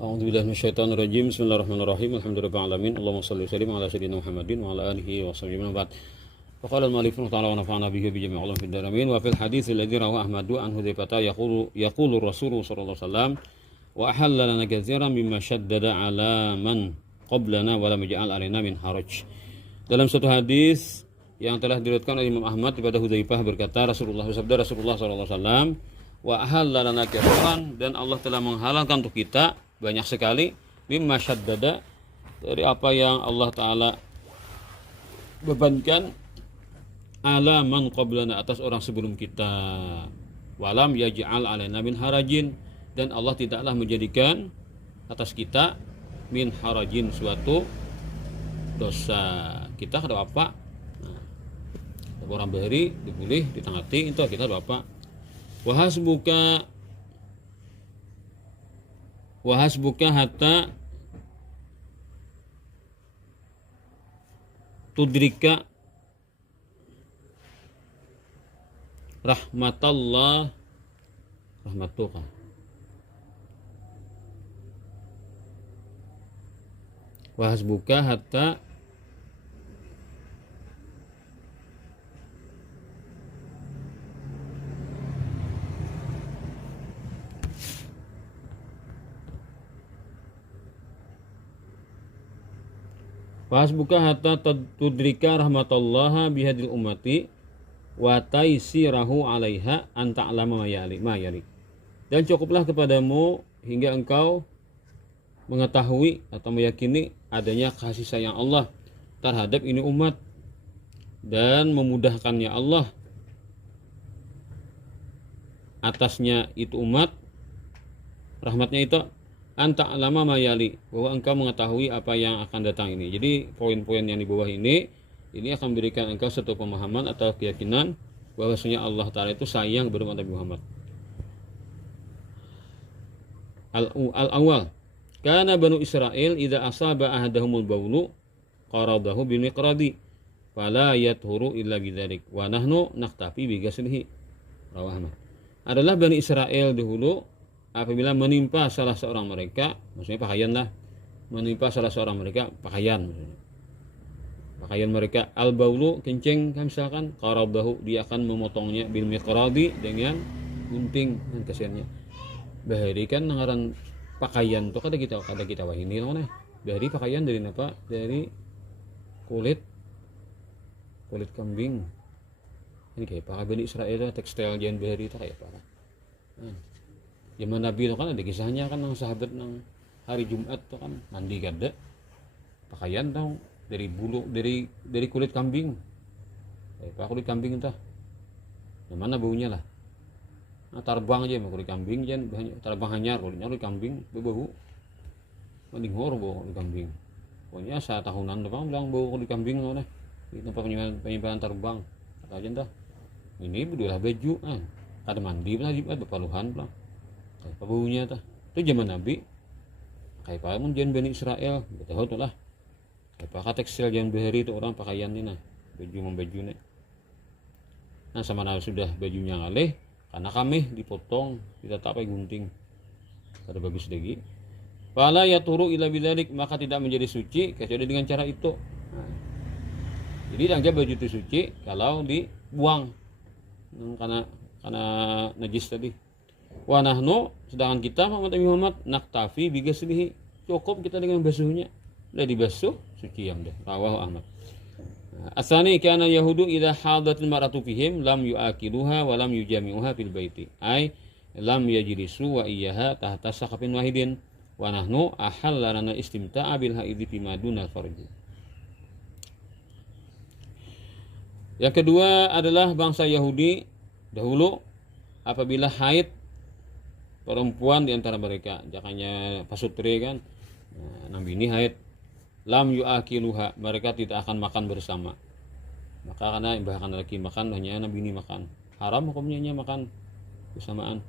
A'udzubillahi minasyaitonir rajim. Bismillahirrahmanirrahim. Alhamdulillahirabbil alamin. Allahumma shalli wa sallim ala sayyidina Muhammadin wa ala alihi wa sahbihi wa ba'd. Faqala al-mu'allif ta'ala wa nafa'ana bihi bi jami'il ulum fid dharamin wa fil hadits alladhi rawahu Ahmadu an Hudzaifah yaqulu Rasulullah sallallahu alaihi wasallam wa ahalla lana katsiran mimma shaddada ala man qablana wa lam yaj'al alaina min haraj. Dalam suatu hadis yang telah diriwayatkan oleh Imam Ahmad daripada Hudzaifah berkata Rasulullah sallallahu alaihi wasallam wa ahalla lana katsiran, dan Allah telah menghalalkan untuk kita banyak sekali mimma syaddada, dari apa yang Allah Ta'ala bebankan ala man qablana, atas orang sebelum kita, walam yaj'al alaina min harajin, dan Allah tidaklah menjadikan atas kita min harajin suatu dosa. Kita ada apa? Nah, orang bahari dipulih ditangati itu kita ada apa? Wahasbuka hatta tudrika rahmatullah wahasbuka hatta tudrika rahmatullah bihadil ummati wa taisirahu 'alaiha an ta'lama ma yali. Dan cukuplah kepadamu hingga engkau mengetahui atau meyakini adanya kasih sayang Allah terhadap ini umat, dan memudahkannya Allah atasnya itu umat, rahmatnya itu anta alama mayali, bahwa engkau mengetahui apa yang akan datang ini. Jadi poin-poin yang di bawah ini akan memberikan engkau satu pemahaman atau keyakinan bahwasanya Allah Ta'ala itu sayang kepada Nabi Muhammad. Al-awwal, kana banu Israel idza asaba ahadahumul bawlu qaradahu bil miqradi fala yathuru illa bidzalik wa nahnu naktafi bi ghaslihi. Rawah Ahmad. Adalah Bani Israel dahulu apabila menimpa salah seorang mereka, maksudnya pakaian lah, menimpa salah seorang mereka pakaian mereka, al-baulu kencing misalkan, qaradahu dia akan memotongnya bil miqradi dengan gunting, kan kasihannya bahari kan ngaran pakaian tuh kada kita wah ini loh, dari pakaian dari apa, dari kulit kambing ini kayak pakai Bani Israel tekstil jan bahari itu kayak apa zaman Nabi itu kan ada kisahnya kan, nang sahabat nang hari Jumat tuh kan mandi kada pakaian tau dari bulu dari kulit kambing, kulit kambing entah gimana baunya lah, nah, terbang aja kulit kambing jan terbang hanyar kulitnya kulit kambing berbau mending hor bau kulit kambing, pokoknya saya tahunan doang bilang bau kulit kambing loh di tempat penyimpanan terbang kata aja entah ini bedulah baju kada mandi pernah Jumat berpaluhan pula kayak baunya tah. Itu zaman Nabi kayak apa mun jan Bani Israel betul tuh lah kayak pakai tekstil jan bahari itu orang pakaian ini nah baju nih. Nah sama nah sudah bajunya ngalih karena kami dipotong kita tak pakai gunting kada bagus lagi, fala yaturu ila bidzalik, maka tidak menjadi suci kecuali dengan cara itu. Nah, jadi dianggap baju itu suci kalau dibuang karena najis tadi. Wa nahnu, sedangkan kita Muhammad naktafi bi ghaslihi, cukup kita dengan basuhnya, udah dibasuh suci yang dah. Rawahu Ahmad. Asani kana yahudu idza hadatil mar'atu fihim lam yu'akiluha wa lam yujami'uha fil baiti, ay lam yajlisu wa iyyaha tahta saqafin wahidin wa nahnu ahalla lana istimta'a bil haidhi fima dunal farji. Yang kedua adalah bangsa Yahudi dahulu apabila haid perempuan di antara mereka, jakanya pasutri kan, nang bini haid, lam yu'akiluha, mereka tidak akan makan bersama. Maka karena bahkan lagi makan hanya nang bini makan, haram hukumnya makan bersamaan.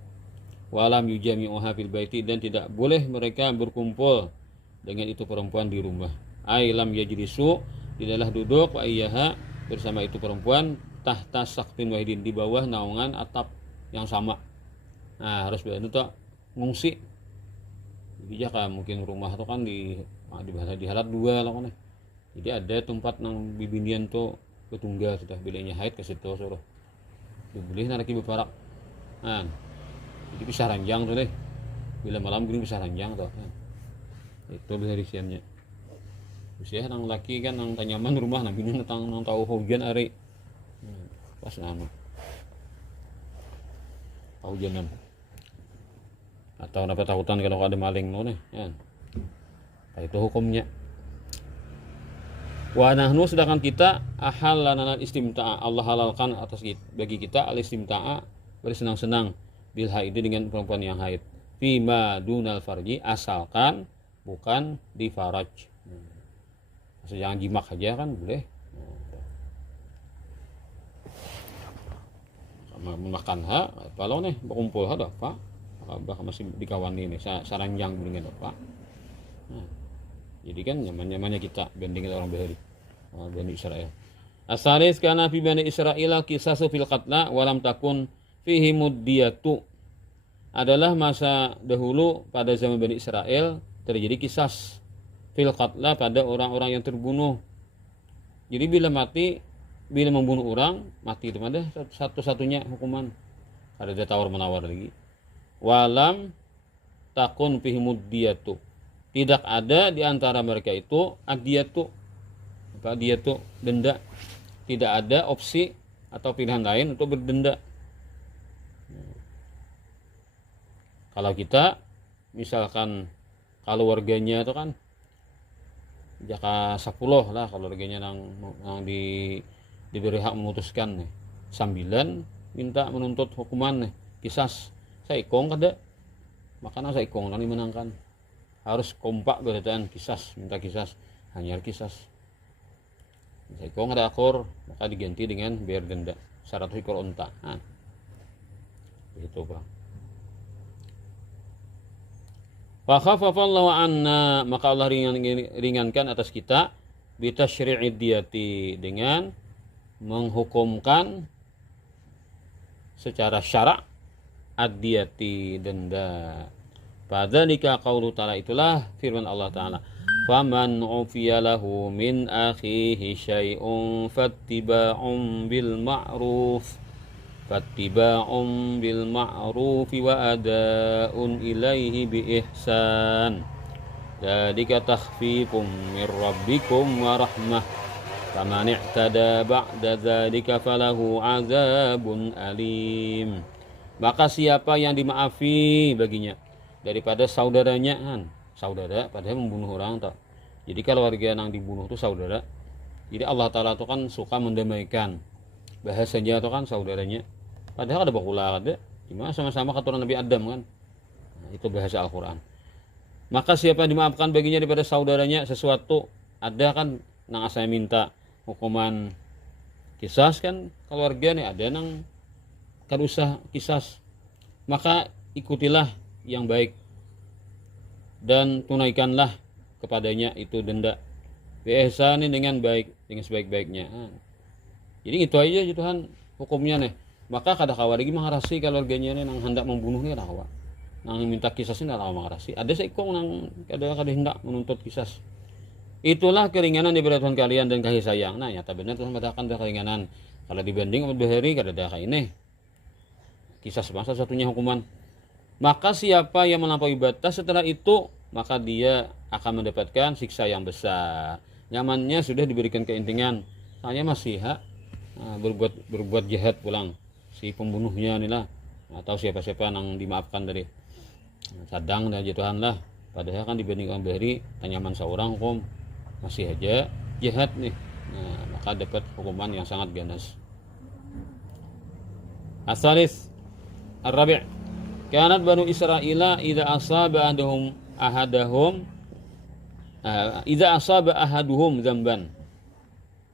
Walam yujami'uha fil baiti, dan tidak boleh mereka berkumpul dengan itu perempuan di rumah. Ai lam yajlisu, tidaklah duduk wa iyyaha bersama itu perempuan tahta saktin wahidin, di bawah naungan atap yang sama. Nah harus itu ngungsi, Iya kan mungkin rumah tuh kan di halat dua lah kan. Jadi ada tempat nang bibinian tuh ketunggal sudah bilangnya haid ke situ suruh. Dibeli nanti beparak. Nah, jadi pisah ranjang tuh deh. Bila malam gini pisah ranjang tuh. Kan. Itu bisa risiannya. Usia nang laki kan nang tanyaman rumah nang bini nang tahu hujan hari. Pas anu. Hujanan. Atau dapat takutan kalau ada maling no nih ya. Nah, itu hukumnya. Wa nahnu sedangkan kita ahallanal istimta'a, Allah halalkan atas kita, bagi kita al istimta'a bersenang-senang bil haid dengan perempuan yang haid fima dunal farji asalkan bukan di faraj. Maksudnya jangan jimak aja kan boleh. Sama makan kalau nih berkumpul ada apa? Bah masih dikawani nih saranjang dengan apa? Nah, jadi kan nyaman-nyamannya kita banding orang Bani Israel. Asalis kana fi Bani Israil kisasu fil qatla walam takun fihi muddiyatu. Adalah masa dahulu pada zaman Bani Israel terjadi kisas fil qatla pada orang-orang yang terbunuh. Jadi bila membunuh orang mati itu ada satu-satunya hukuman. Ada tawar menawar lagi. Walam takun fihi muddiyatu. Tidak ada di antara mereka itu adiyatu. Apa adiyatu? Denda. Tidak ada opsi atau pilihan lain untuk berdenda. Kalau kita misalkan kalau warganya itu kan jaka 10 lah kalau warganya yang diberi hak memutuskan nih. 9 minta menuntut hukuman nih, kisas. Saikong kada makanya saikong nang dimenangkan harus kompak beritaan kisas minta kisas hanya kisas saikong ada akor maka diganti dengan bayar denda 100 ekor unta itu Pak. Fa khaffafallahu anna maka Allah ringankan atas kita bi tasyri'id diyati dengan menghukumkan secara syarak ad-diyati denda. Fadzalika qaulu ta'ala itulah firman Allah Ta'ala. Faman ufiya lahu min akhihi syai'un fattiba'un bil ma'ruf wa ada'un ilaihi bi ihsan. Dzalika takhfifum mir rabbikum wa rahmah. Faman i'tada ba'da dzalika falahu 'adzabun alim. Maka siapa yang dimaafi baginya daripada saudaranya saudara padahal membunuh orang tak. Jadi kalau warga yang dibunuh itu saudara. Jadi Allah Ta'ala itu kan suka mendamaikan. Bahasanya itu kan saudaranya. Padahal ada bakula ada. Gimana sama-sama keturunan Nabi Adam kan. Nah, itu bahasa Al-Quran. Maka siapa yang dimaafkan baginya daripada saudaranya sesuatu ada kan nang saya minta hukuman kisas kan keluarga nih ada nang kan usah kisas maka ikutilah yang baik dan tunaikanlah kepadanya itu denda biasa nih dengan baik dengan sebaik-baiknya. Jadi itu aja Tuhan hukumnya nih. Maka kada kawa lagi mengarasi keluarganya nih nang hendak membunuhnya kada kawa nang minta kisasnya kada kawa mengarasi ada seikong nang kada hendak menuntut kisas. Itulah keringanan daripada Tuhan kalian dan kasih sayang. Nah nyata benar Tuhan mengatakan ada keringanan kalau dibanding Ahmad Bahari kada ada kayak ini kisah semasa satunya hukuman. Maka siapa yang melampaui batas setelah itu maka dia akan mendapatkan siksa yang besar. Nyamannya sudah diberikan keintingan hanya masih berbuat jahat pulang si pembunuhnya inilah atau siapa-siapa yang dimaafkan dari sadang dan jatuhan lah. Padahal kan dibandingkan Bahari tanyaman seorang hukum masih aja jahat nih. Nah, maka dapat hukuman yang sangat ganas. Asalis Ar-Rabi' kanat Banu Israila idza asaba ahaduhum dzamban.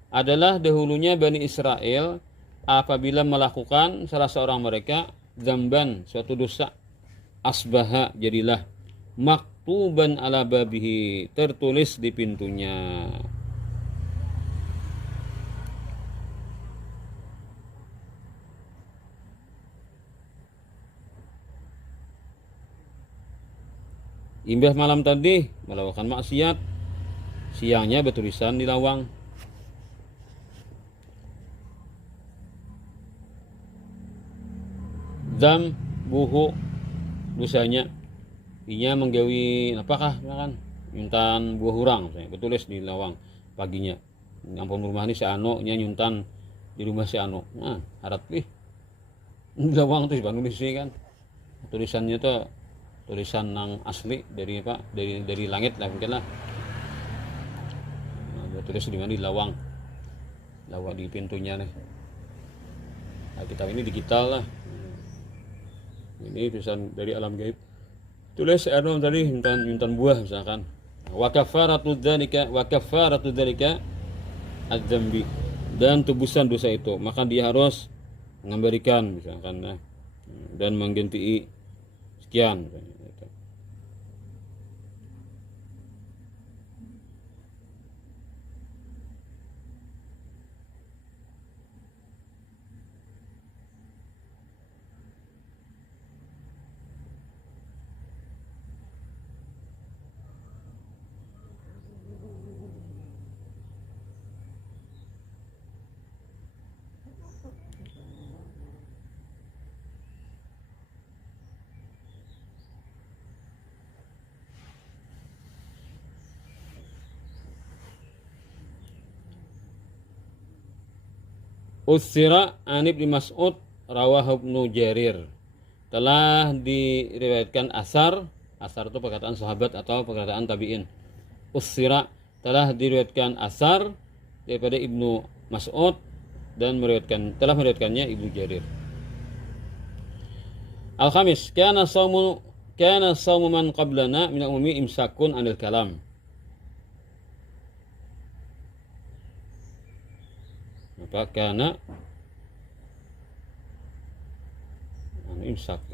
Adalah dahulunya Bani Israel apabila melakukan salah seorang mereka dzamban suatu dosa asbaha jadilah maktuban ala babihi tertulis di pintunya. Imbah malam tadi melakukan maksiat, siangnya bertulisan di lawang. Dam buhu dosanya, inya menggawi apakah makan nyuntan buah hurang, misalnya bertulis di lawang paginya. Ampun rumah ini si Ano nya nyuntan di rumah si Ano. Nah, harap di lawang tuh bangun sih kan. Tulisannya tuh tulisan yang asli dari apa? Dari langit lah mungkin lah. Nah, tulis di mana di lawang. Lawang di pintunya nih. Nah, kitab ini digital lah. Ini tulisan dari alam gaib. Tulis Ano tadi nyuntan buah misalkan. Wa kafaratu dzalika adzambi, dan tebusan dosa itu maka dia harus memberikan misalkan dan mengganti sekian. Utsira an Ibnu Mas'ud rawahu Ibnu Jarir. Telah diriwayatkan asar itu perkataan sahabat atau perkataan tabi'in. Utsira telah diriwayatkan asar daripada Ibnu Mas'ud dan telah meriwayatkannya Ibnu Jarir. Al-khamis, kana saumu man qablana min ummi imsakun anil kalam. Maka karena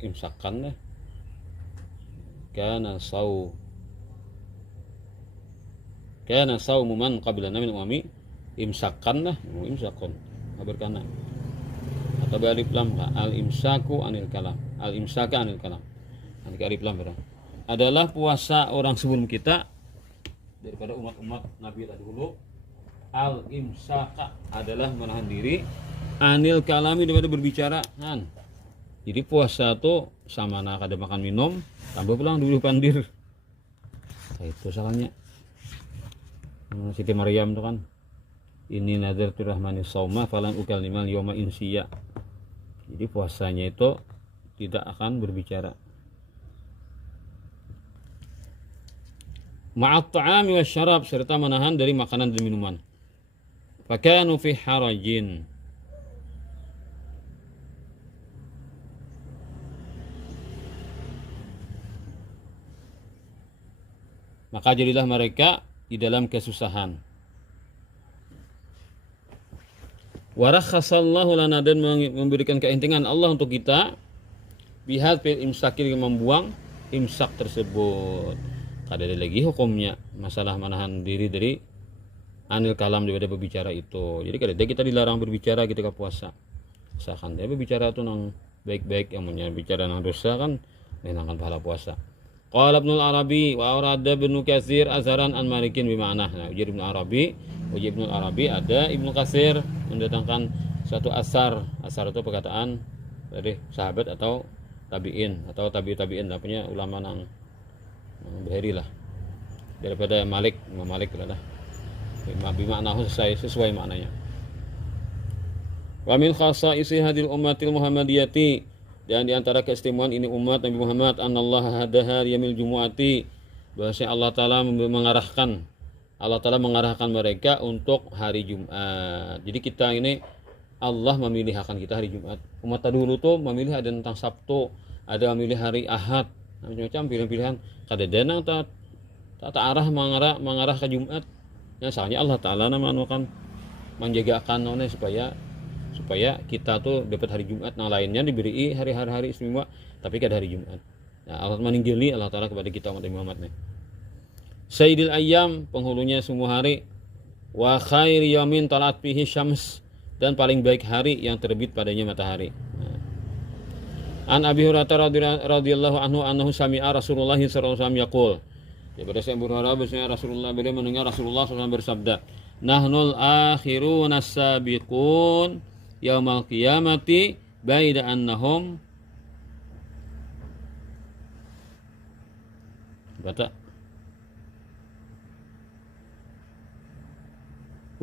imsakan deh. Kana saumu man qablana min ummi imsakan lah, imsakun. Kabar kana. Atau alif lam al imsaku anil kalam. Al imsaka anil kalam. Nanti alif lam berarti adalah puasa orang sebelum kita daripada umat-umat Nabi terdahulu. Al imsaka adalah menahan diri anil kalami daripada berbicara. Jadi puasa itu sama nak ada makan minum tambah pulang dulu pandir. Itu salahnya. Siti Maryam itu kan ini nadzartu rahmani shauma falan ukallimal yawma insiya. Jadi puasanya itu tidak akan berbicara. Ma'at ta'ami wasyarab, serta menahan dari makanan dan minuman. Fakanu fi harajin, maka jadilah mereka di dalam kesusahan. Warakhasallahu lana, dan memberikan keintingan Allah untuk kita bihad fil imsakir, membuang imsak tersebut. Kada ada lagi hukumnya masalah menahan diri dari anil kalam daripada berbicara itu. Jadi kada kita dilarang berbicara ketika puasa. Misalkan dia berbicara itu nang baik-baik, yang bicara nang dosa kan menangkan pahala puasa. Qala Ibnu Arabi wa arada Ibnu Katsir azharan an Malikin bima'nah. Nah, ujar Ibnu Arabi ada Ibnu Katsir mendatangkan satu asar itu perkataan dari sahabat atau tabi'in atau tabi'in, namanya ulama nang berhari lah daripada Malik lah. Bima'nahu sesuai maknanya. Wa min khasaisi hadil ummatil Muhammadiyati, dan di antara keistimewaan ini umat Nabi Muhammad, anallaha hadaha yamil jumu'ati, bahwasanya Allah Ta'ala mengarahkan mereka untuk hari Jumat. Jadi kita ini Allah memilih akan kita hari Jumat. Umat dahulu tuh memilih ada tentang Sabtu, ada memilih hari Ahad, macam-macam pilihan-pilihan. Kadang-kadang tak arah mengarah ke Jumat. Ya, soalnya Allah Ta'ala akan menjagakan supaya kita tuh dapat hari Jumat. Yang lainnya diberi hari-hari istimewa, tapi kada hari Jumat. Nah, Allah meninggali Allah Ta'ala kepada kita umat Muhammad nih. Sayyidil ayyam, penghulunya semua hari. Wa khair yamin talat fihi syams, dan paling baik hari yang terbit padanya matahari. Nah. An Abi Hurairah radhiyallahu anhu annahu sami'a Rasulullah sallallahu alaihi wasallam yaqul. Daripada Abu Hurairah bahwasanya Rasulullah beliau mendengar Rasulullah SAW bersabda, "Nahnul akhiruna sabiqun yaumal qiyamati baida annahum" baca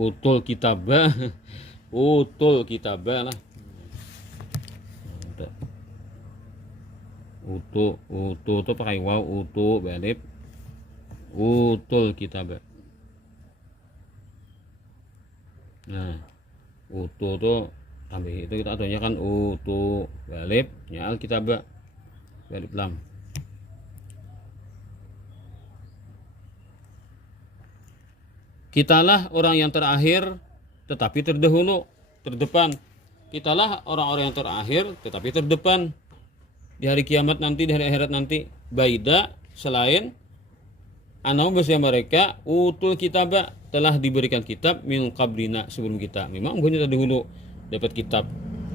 utul kitabah utul kitabah lah utu tuh pakai waw utu balib utul kitabah. Nah utu tuh tambah itu kita adanya kan utu balib nyal kitabah balib lam. Kitalah orang yang terakhir tetapi terdahulu, terdepan. Kitalah orang-orang yang terakhir tetapi terdepan di hari kiamat nanti, di hari akhirat nanti. Baida selain anau bahasa mereka utul kitabah telah diberikan kitab min qablina sebelum kita. Memang bukannya terdahulu dapat kitab.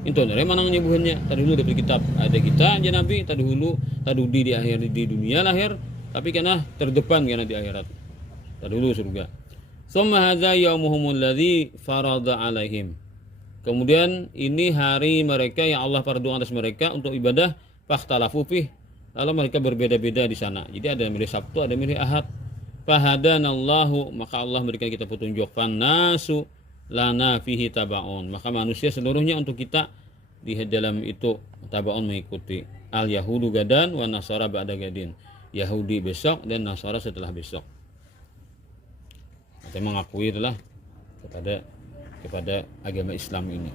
Itu dari mana bukannya terdahulu dapat kitab. Ada kita aja Nabi terdahulu tadudi di akhir di dunia lahir, tapi karena terdepan karena di akhirat. Terdahulu surga. Summa hadza yaumuhumul ladzi farada alaihim. Kemudian ini hari mereka yang Allah fardukan atas mereka untuk ibadah, fakhtalafu fih. Lalu mereka berbeda-beda di sana. Jadi ada milih Sabtu, ada milih Ahad. Fahadanallahu, maka Allah memberikan kita petunjuk. Fannasu lana fihi tabaun. Maka manusia seluruhnya untuk kita di dalam itu tabaun mengikuti. Al yahudu gadan wa nasara ba'da gadin. Yahudi besok dan Nasara setelah besok. Kita mengakui adalah kepada agama Islam ini.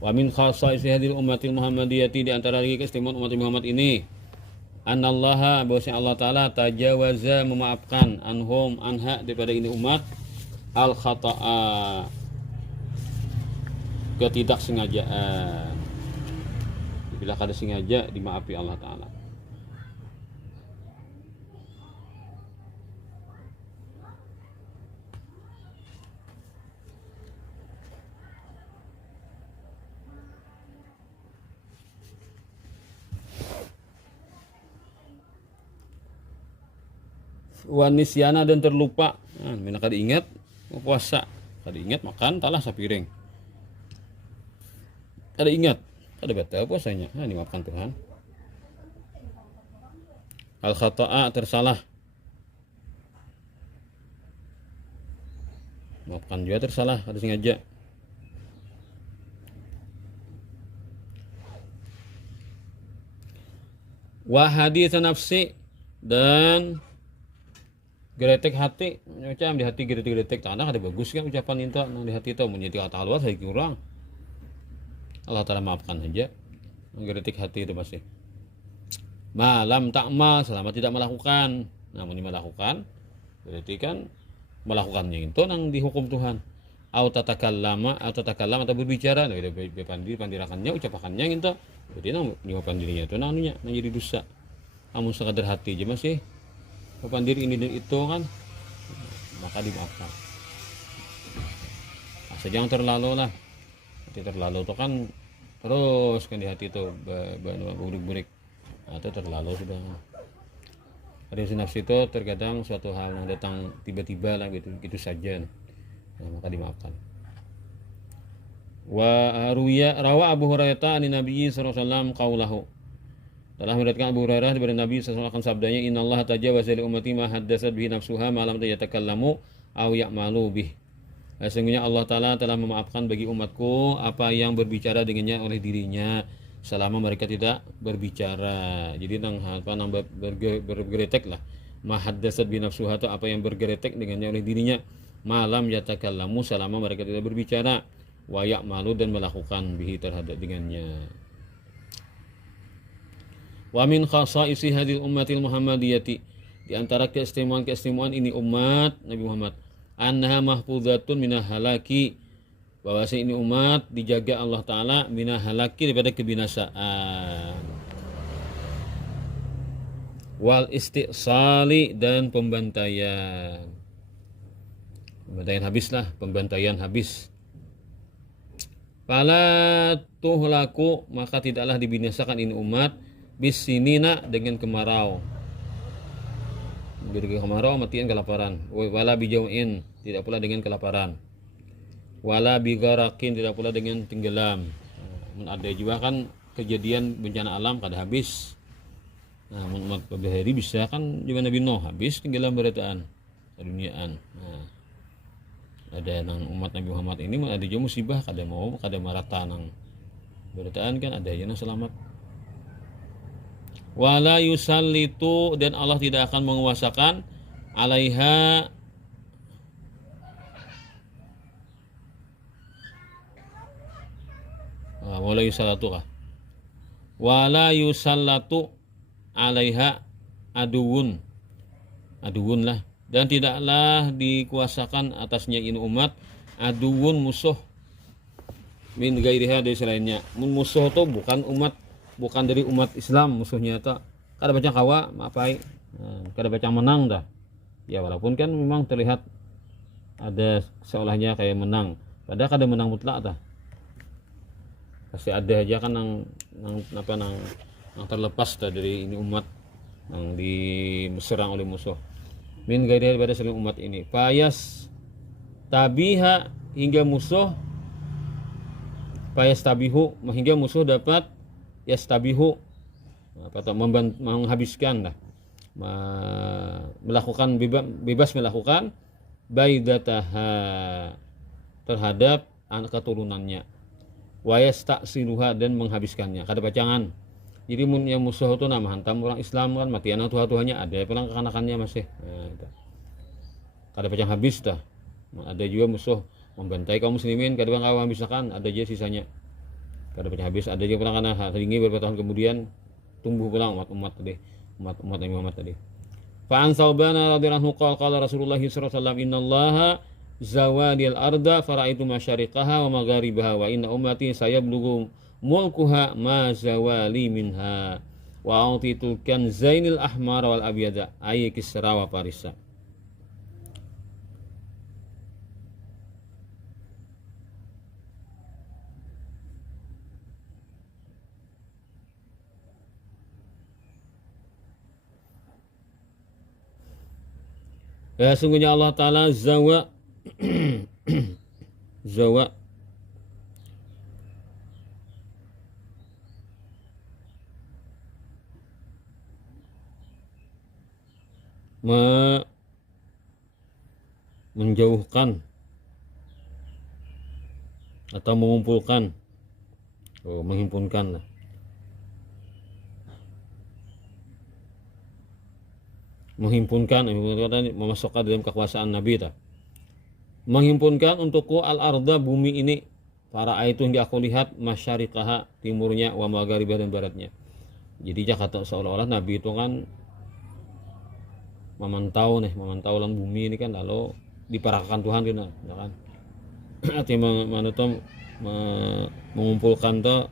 Wa min khasaisi hadhil ummatil Muhammadiyati, di antara lagi keistimewaan umat Muhammad ini, anallaha, bahwasanya Allah taala tajawaza, memaafkan, anhum anha, daripada ini umat, al khata'a, ketidaksengajaan. Bila kada sengaja dimaafi Allah taala. Wanisyana, dan terlupa. Nah, mina kada ingat puasa, kada ingat makan talah sapiring. Kada ingat, kada batal puasanya. Nah, dimaafkan Tuhan. Al khata'a, tersalah. Maafkan juga tersalah, kada sengaja. Wa hadits nafsi, dan geretek hati, macam di hati geretek tanah ada bagus kan ucapan itu di hati itu menjadi kata luar saya kurang. Allah taala maafkan saja. Geretek hati itu masih. Malam takmal, selama tidak melakukan. Namun melakukan berarti kan melakukannya itu nang dihukum Tuhan. Au tatakallama atau berbicara, nah pandirakannya ucapannya itu. Berarti nang nyuapan dirinya itu nang jadi dosa. Namun sekadar hati aja masih pandir ini dan itu kan, maka dimaafkan. Asal jangan terlalu lah. Hati terlalu itu kan terus kan di hati itu burik-burik. Nah, itu terlalu sudah. Ada nafsu itu terkadang suatu hal yang datang tiba-tiba lah gitu saja. Nah, maka dimaafkan. Wa rawa Abu Hurairah an Nabi sallallahu alaihi wasallam qaulahu. Telah meriwayatkan Abu Hurairah dari Nabi sallallahu alaihi wasallam sabdanya, innallaha tajawaza li ummati ma haddatsat bihi nafsuha ma lam yatakallamu aw ya'malu bih. Sesungguhnya Allah taala telah memaafkan bagi umatku apa yang berbicara dengannya oleh dirinya selama mereka tidak berbicara. Jadi nang bergeretek lah. Ma haddatsat bihi nafsuha, atau apa yang bergeretek dengannya oleh dirinya, ma lam yatakallamu, selama mereka tidak berbicara, wa ya'malu, dan melakukan bihi terhadap dengannya. Wa min khasaisi hadhil ummatil Muhammadiyati, di antara keistimewaan ini umat Nabi Muhammad, annaha mahfudzatun minal halaki, bahwa ini umat dijaga Allah taala minal halaki, daripada kebinasaan, wal istisali, dan pembantaian habis lah, pembantaian habis. Fala tuhlaku, maka tidaklah dibinasakan ini umat bisinina dengan kemarau. Bila kemarau matian kelaparan. Wala bijauin, tidak pula dengan kelaparan. Wala bigarakin, tidak pula dengan tenggelam. Ada juga kan kejadian bencana alam kada habis. Nah, umat hari bisa kan juga Nabi Nuh habis tenggelam berataan duniaan. Nah, ada nang umat Nabi Muhammad ini ada juga musibah kada mau kada marata nang berataan kan ada yang selamat. Wala yusallitu, dan Allah tidak akan menguasakan alaiha wala yusallatu kah? Wala yusallatu alaiha aduun lah, dan tidaklah dikuasakan atasnya ini umat aduun musuh min gairiha, dari selainnya. Musuh itu bukan dari umat Islam musuhnya itu kada baca kawa mapai, kada baca menang dah ya, walaupun kan memang terlihat ada seolahnya kayak menang, padahal kada menang mutlak dah, pasti ada aja kan nang terlepas dah dari ini umat yang diserang oleh musuh. Min gairiha, pada selain umat ini. Payas tabiha, hingga musuh payas tabihu, hingga musuh dapat yastabihu, atau menghabiskan lah, melakukan bebas melakukan baidataha, terhadap anak keturunannya, wa yastasiluha, dan menghabiskannya kada pacangan. Jadi yang musuh itu nama hantam orang Islam kan matian tuha-tuhanya, ada pulang kekanakannya masih. Nah, itu kada pacang habis dah. Ada juga musuh membantai kaum muslimin, kada pacang habiskan, ada aja sisanya kada pacang habis. Ada juga pulang karena tinggi beberapa tahun kemudian tumbuh pulang umat Nabi Muhammad tadi. Fa an Thawbana radhiyallahu anhu qala Rasulullah sallallahu alaihi wasallam, innallaha zawadil arda faraitu masyariqaha wa magharibaha wa inna ummati sayablughu mulkuha ma zawali minha wa autitu kan zainil ahmar wal abyada ay kisra wa parisa. Ya, sungguhnya Allah Ta'ala zawa zawa menjauhkan atau mengumpulkan, menghimpunkan lah, memasukkan dalam kekuasaan Nabi ta. Menghimpunkan untukku al-arda, bumi ini, para itu yang aku lihat masyariqaha, timurnya, wa magharibah, dan baratnya. Jadi kata seolah-olah Nabi itu kan memantau lang bumi ini kan, lalu diparahkan Tuhan gitu kan. Artinya mengumpulkan tuh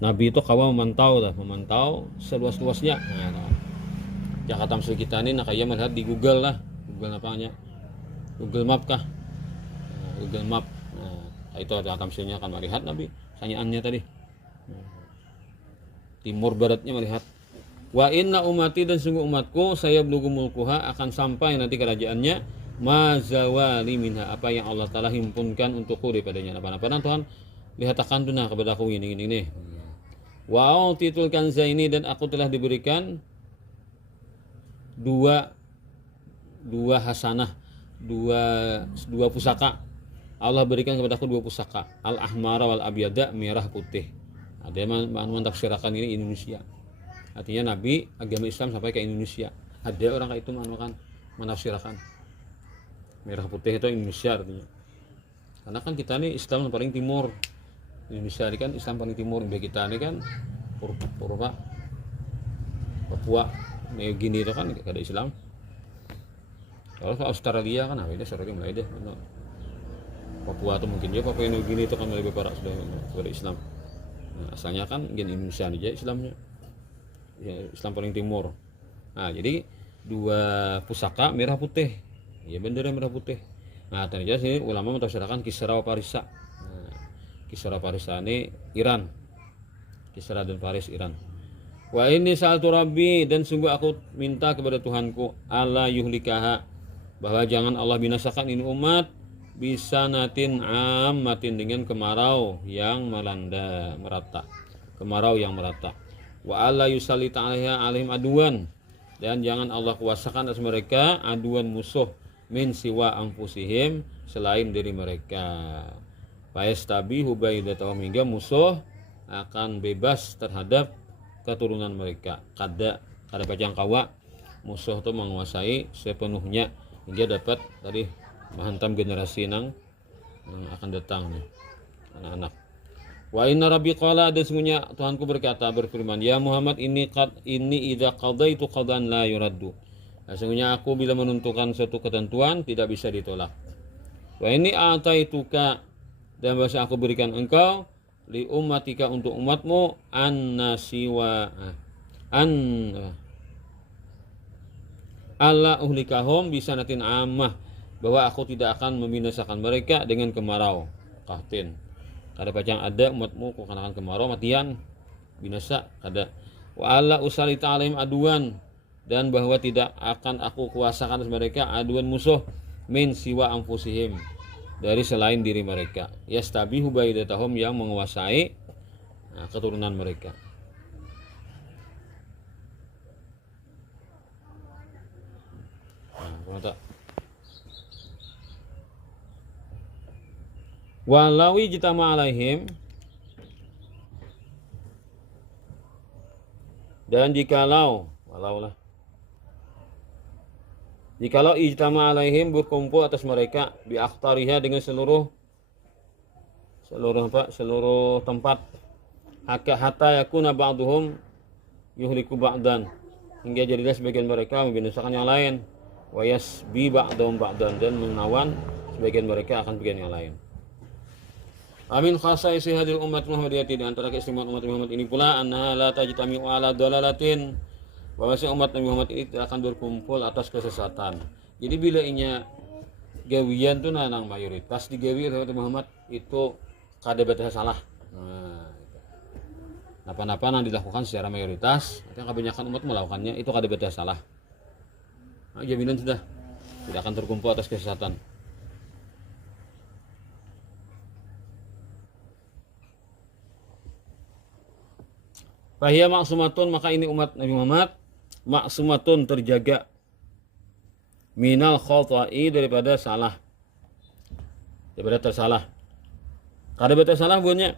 Nabi itu kawa memantau seluas-luasnya. Nah, Jakarta Mesir kita ini nakaya melihat di Google lah, Google apanya, Google Map kah, Google Map. Nah, itu Jakarta Mesirnya akan melihat Nabi, tanyaannya tadi. Timur baratnya melihat. Wa inna umati, dan sungguh umatku saya belum mulkuha, akan sampai nanti kerajaannya mazawali minha, apa yang Allah Ta'ala himpunkan untukku daripadanya. Apa-apa Tuhan lihatkan tunah kepada aku ini. Wa utitul kanza ini, dan aku telah diberikan dua hasanah, dua pusaka. Allah berikan kepada aku dua pusaka, al ahmara wal abyada, merah putih. Ada yang mentafsirkan ini Indonesia. Artinya Nabi agama Islam sampai ke Indonesia. Ada orang kayak itu menafsirkan merah putih itu Indonesia artinya. Karena kan kita ini Islam yang paling timur. Indonesia ini kan Islam paling timur. Kita ini kan Purba, Papua, New Guinea itu kan ada Islam. Kalau ke Australia kan apa ini Australia mulai deh. Papua itu mungkin ya, Papua New Guinea itu kan lebih barat sudah ada Islam. Nah, asalnya kan Indonesia aja Islamnya. Ya, Islam paling timur. Nah, jadi dua pusaka merah putih. Ya, bendera merah putih. Nah, ternyata sini ulama mentafsirkan Kisra wa Parisa. Nah, Kisra Parisa ini Iran. Kisra dan Paris Iran. Wa ini sa'altu Rabbi, dan sungguh aku minta kepada Tuhanku, alla yuhlikaha, bahwa jangan Allah binasakan ini umat bisa natin ammatin, dengan kemarau yang melanda merata, kemarau yang merata. Wa alla yusallita 'alaiha 'alaihim aduan, dan jangan Allah kuasakan atas mereka aduan musuh min siwa anfusihim, selain dari mereka. Fayastabihu baidatahum, hingga musuh akan bebas terhadap keturunan mereka. Kada pajang kawa musuh itu menguasai sepenuhnya hingga dapat tadi menghantam generasi yang akan datang nih, anak-anak. Wa inna rabbi qala, dan sesungguhnya Tuhanku berfirman, ya Muhammad, ini idza qadaitu qadan la yuraddu. Sesungguhnya aku bila menentukan suatu ketentuan tidak bisa ditolak. Wa ini ataituka, dan bahasa aku berikan engkau, li ummatika, untuk umatmu, alla uhlikahum bisanatin ammah, bahwa aku tidak akan membinasakan mereka dengan kemarau. Kahtin kada pacang ada umatmu ku akan kemarau matian binasa kada. Wa alla usalita alaihim aduan, dan bahwa tidak akan aku kuasakan atas mereka aduan musuh min siwa anfusihim, dari selain diri mereka. Yastabihu baidatahum, yang menguasai keturunan mereka. Walawi jitama alaihim, dan jikalau ijtama alaihim, berkumpul atas mereka, bi akhtariha, dengan seluruh tempat, hatta yakuna ba'duhum yuhliku ba'dan, hingga jadilah sebagian mereka membinasakan yang lain, wa yasbi ba'dahum ba'dan, dan menawan sebagian mereka akan bagian yang lain. Amin khasaisi hadil umat Muhammadiyah, di antara keistimewaan umat Muhammad ini pula, annaha la tajtami'u ala dalalatin, bahwa umat Nabi Muhammad ini tidak akan berkumpul atas kesesatan. Jadi bila inya gawian tuh nang mayoritas digawi oleh Muhammad itu kada beta salah. Nah, napa-napa yang dilakukan secara mayoritas, yang kebanyakan umat melakukannya itu kada beta salah. Nah, jaminan sudah tidak akan terkumpul atas kesesatan. Fahiyya maksumatun, maka ini umat Nabi Muhammad maksumatun, terjaga, minal khotai, daripada tersalah. Kada bersalah bunyi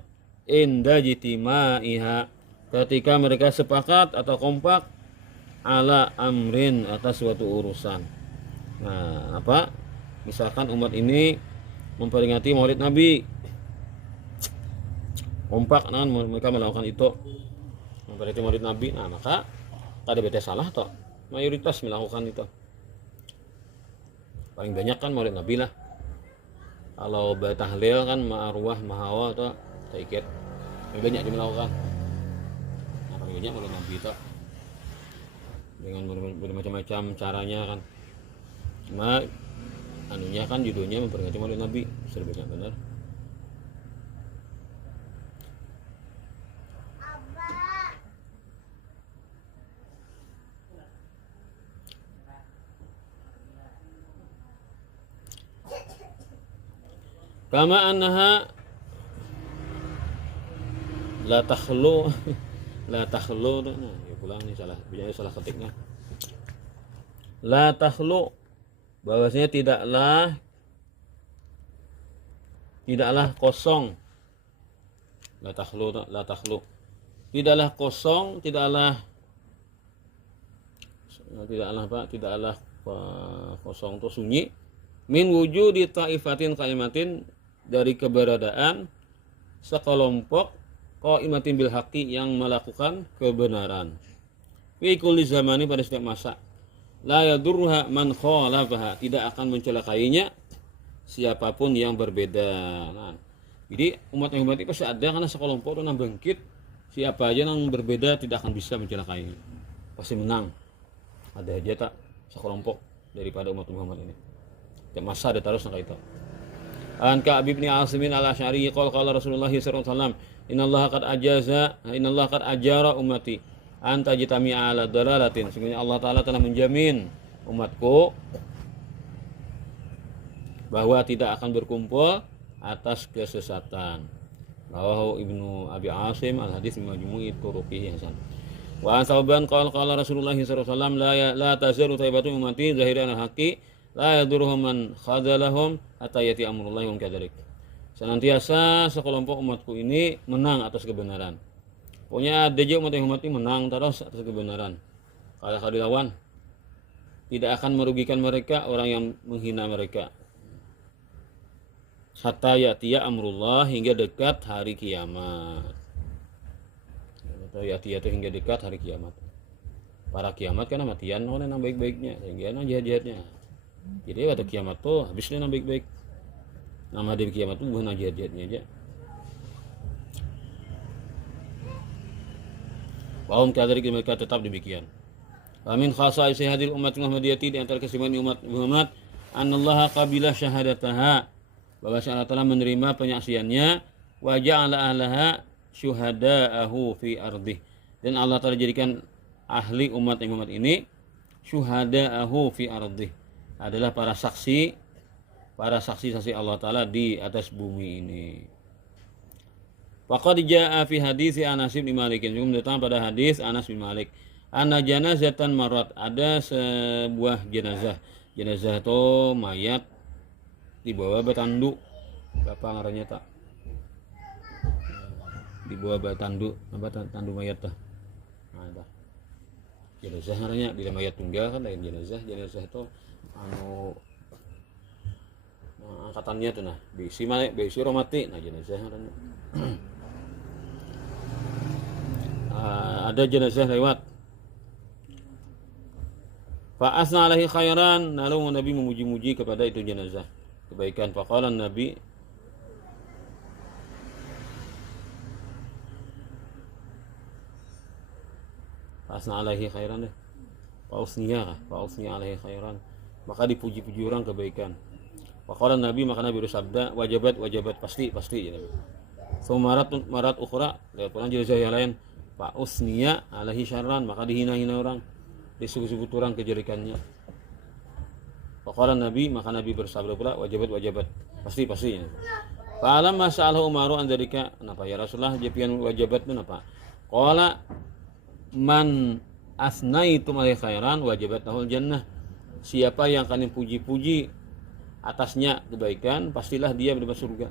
inda jitimaiha, ketika mereka sepakat atau kompak, ala amrin, atas suatu urusan. Nah, misalkan umat ini memperingati Maulid Nabi, kompak kan mereka melakukan itu, memperingati Maulid Nabi, nah maka kada beda salah toh, mayoritas melakukan itu. Paling banyak kan Maulid Nabi lah. Kalau batahlil kan ma'arwah mahawa atau taikit, paling banyak dia melakukan. Nah, paling banyak Maulid Nabi itu dengan bermacam-macam caranya kan. Cuma anunya kan judulnya memperingati Maulid Nabi, sudah banyak benar. Kama annaha la takhlu nah ya pulang nih salah ketiknya. La takhlu, bahwasanya tidaklah kosong. La takhlu tidaklah kosong, tidaklah kosong itu sunyi, min wujudi taifatin kalimatin, dari keberadaan sekelompok qaimatin bil haqqi, yang melakukan kebenaran, fi kulli zamani, pada setiap masa, la yadurruha man khalafaha, tidak akan mencelakainya siapapun yang berbeda. Nah, jadi umat itu pasti ada karena sekelompok itu bangkit, siapa aja yang berbeda tidak akan bisa mencelakai, pasti menang. Ada aja tak sekelompok daripada umat Muhammad ini. masa ada terus nak itu. An Ka'ab bin Asim al-Asy'ari qala Rasulullah sallallahu alaihi wasallam innallaha qad ajara ummati an tajtami'a ala dalalatin. Sesungguhnya Allah taala telah menjamin umatku bahwa tidak akan berkumpul atas kesesatan. Rawahu Ibnu Abi Asim al-hadits majmu'i turuqihi hasan. Wa an Sauban qala Rasulullah sallallahu alaihi wasallam la tazalu taibatu ummati zahiran al-haqqi la yadurruhum man khadalahum hatta yati amrullahi wa kadzalik. Senantiasa sekelompok umatku ini menang atas kebenaran. Pokoknya ada aja umat ini menang terus atas kebenaran. Kalau dilawan tidak akan merugikan mereka orang yang menghina mereka. Hatta yatiya amrullah hingga dekat hari kiamat. Atau yatiya itu hingga dekat hari kiamat. Para kiamat kan matian orang yang baik-baiknya, sehingga jahat-jahatnya. Jadi waktu kiamat tuh habisnya yang baik-baik. Nama dari kiamat tuh bukan jahat-jahatnya aja. Wahum kadalik mereka tetap demikian. Amin khasa'isi hadir umat Muhammadiyati di antara kesimpulan umat Muhammad anallaha qabila syahadataha bahwa Allah telah menerima penyaksiannya wa ja'ala ahlaha syuhada'ahu fi ardih dan Allah telah jadikan ahli umat Muhammad ini syuhada'ahu fi ardih adalah para saksi Allah taala di atas bumi ini. Faqad jaa fi hadis Anas bin Malik. Juga datang pada hadis Anas bin Malik. Anna janazatan marat, ada sebuah jenazah. Jenazah itu mayat dibawa bertanduk. Apa ngarannya tak? Dibawa bertanduk, apa tanduk mayat tah? Nah, dah. Jenazah ngarannya bila mayat tunggal kan lain jenazah. Jenazah itu angkatannya tuh nah, bisi romati nah jenazah ngarannya. Ada jenazah lewat. Fa asna alaihi khairan, lalu Nabi memuji-muji kepada itu jenazah kebaikan. Faqala Nabi asna alaihi khairan deh. Fa usniya alaihi khairan. Maka dipuji-puji orang kebaikan. Faqala Nabi, maka Nabi bersabda wajabat pasti ya Nabi. So marat ukhra, lewat pulang jenazah yang lain. Fa usniya alaihi syarran, maka dihina-hina orang, disebut-sebut orang kejelekannya. Faqala Nabi, maka Nabi bersabda pula wajabat pasti ya. Fa alam masalahu Umaru an dzalika, kenapa ya Rasulullah japian wajabat itu apa? Qala man asnaitum alaihi khairan wajabat lahul jannah. Siapa yang kalian puji-puji atasnya kebaikan, pastilah dia mendapat surga.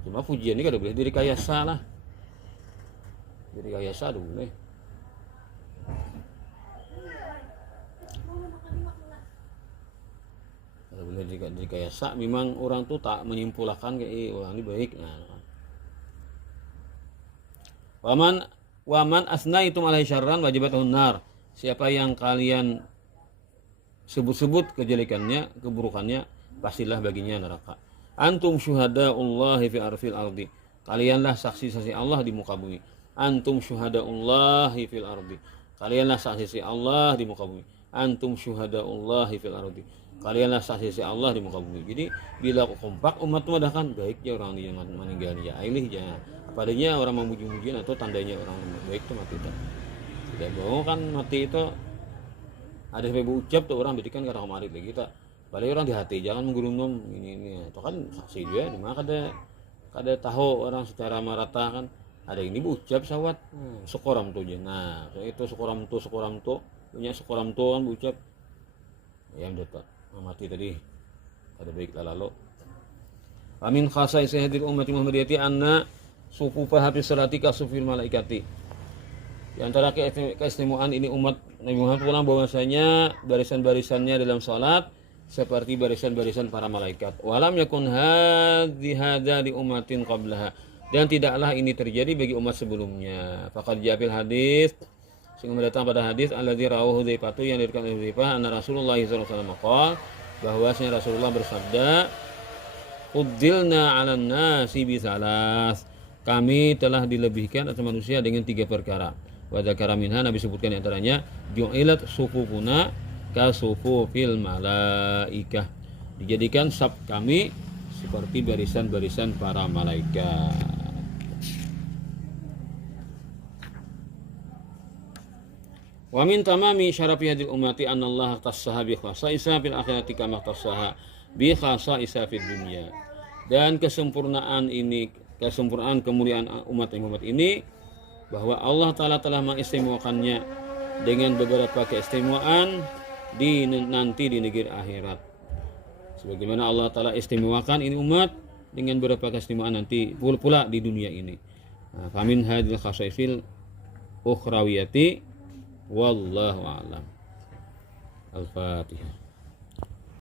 Cuma pujian ini kada boleh direkayasa lah. Direkayasa boleh. Kada boleh direkayasa. Memang orang tuh tak menyimpulkan kayak orang ini baik. Nah. Waman asnaitum alaihi syarran wajibatun nar. Siapa yang kalian sebut-sebut kejelekannya, keburukannya, pastilah baginya neraka. Antum syuhadaullahi fi arfil ardi. Kalianlah saksi-saksi Allah di muka bumi. Antum syuhadaullahi fil ardi. Kalianlah saksi-saksi Allah di muka bumi. Antum syuhadaullahi fil ardi. Kalianlah saksi-saksi Allah di muka bumi. Jadi bila kompak umat itu kan baiknya orang yang meninggal ya ailih jangan. Padanya orang memuji-mujian atau tandanya orang baik itu mati itu. Tidak bohong kan mati itu ada sampai berucap tuh orang berikan karena kemarin lagi kita. Balik orang di hati jangan menggurungum ini itu kan saksi juga di mana kada tahu orang secara merata kan ada ini berucap sawat sekoram tuh aja. Nah itu sekoram tuh punya sekoram tuh kan berucap ya udah mati tadi kada baik lalu. Amin khasai sahadir umat Muhammadiyati anna sufufa habis salati kasufil malaikati. Di antara keistimewaan ini umat Nabi Muhammad pulang bahwasanya barisan-barisannya dalam salat seperti barisan-barisan para malaikat. Walam yakun hadza li ummatin qablaha. Dan tidaklah ini terjadi bagi umat sebelumnya. Faqad ja'al hadis sehingga datang pada hadis alladzi rawahu Hudzaifah yang diriwayatkan oleh Hudzaifah anna Rasulullah sallallahu alaihi wasallam qala bahwasanya Rasulullah bersabda uddilna 'alan nasi bisalas. Kami telah dilebihkan atas manusia dengan 3 perkara. Wa dzakara minha, Nabi sebutkan di antaranya ju'ilat sufufuna ka sufufil malaikah. dijadikan saf kami seperti barisan-barisan para malaikat. Wa min tamami syarafi hadil ummati anna Allah tassaha bi khasaisa fil akhirati kama tassaha bi khasaisa fid dunya. Dan kesempurnaan kemuliaan umat ini bahwa Allah Ta'ala telah mengistimewakannya dengan beberapa keistimewaan nanti di negeri akhirat. Sebagaimana Allah Ta'ala istimewakan ini umat dengan beberapa keistimewaan nanti pula di dunia ini. Famin hadil khasaisil ukhrawiyati wallahu a'lam. Al-Fatihah.